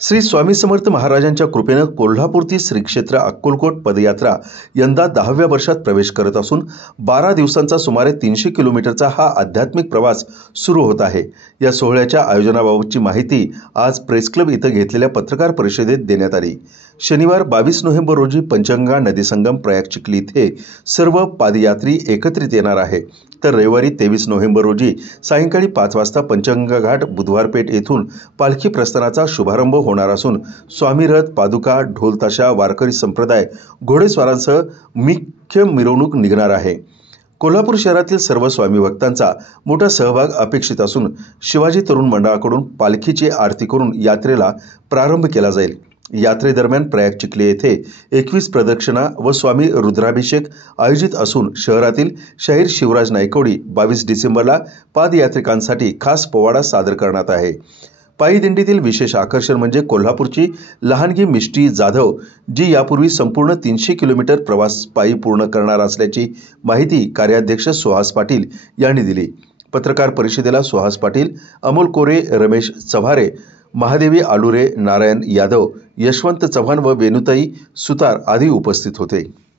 श्री स्वामी समर्थ महाराजांच्या कृपेनं कोल्हापूरची श्री क्षेत्र अक्कलकोट पदयात्रा यंदा 10व्या वर्षात प्रवेश करत असून 12 दिवसांचा सुमारे 300 किलोमीटरचा हा आध्यात्मिक प्रवास सुरू होत आहे। या सोहळ्याच्या आयोजनाबाबतची माहिती आज प्रेस क्लब इथं घेतलेल्या पत्रकार परिषदेत देण्यात आली। शनिवार 22 नोव्हेंबर रोजी पंचगंगा नदी संगम प्रयाग चिखली इथे सर्व पादयात्री एकत्रित येणार आहे, तर रविवारी 23 नोव्हेंबर रोजी सायंकाळी 5 वाजता पंचगंगा घाट बुधवारपेठ येथून पालखी प्रस्थानाचा शुभारंभ होणार असून स्वामी रथ, पादुका, ढोल ताशा, वारकरी संप्रदाय, घोडेस्वारांसह मुख्य मिरवणूक निघणार आहे। कोल्हापूर शहरातील सर्व स्वामी भक्तांचा मोठा सहभाग अपेक्षित असून शिवाजी तरुण मंडळाकडून पालखीची आरती करून यात्रेला प्रारंभ केला जाईल। यात्रेदरम्यान प्रयाग चिखली येथे 21 प्रदक्षिणा व स्वामी रुद्राभिषेक आयोजित असून शहरातील शाहीर शिवराज नायकवडी 22 डिसेंबरला पादयात्रिकांसाठी खास पोवाडा सादर करण्यात आहे। पायी दिंडीतील विशेष आकर्षण म्हणजे कोल्हापूरची लहानगी मिष्टी जाधव, जी यापूर्वी संपूर्ण 300 किलोमीटर प्रवास पायी पूर्ण करणार असल्याची माहिती कार्याध्यक्ष सुहास पाटील यांनी दिली। पत्रकार परिषदेला सुहास पाटील, अमोल कोरे, रमेश चव्हारे, महादेवी आलुरे, नारायण यादव, यशवंत चव्हाण व वेणुताई सुतार आदी उपस्थित होते।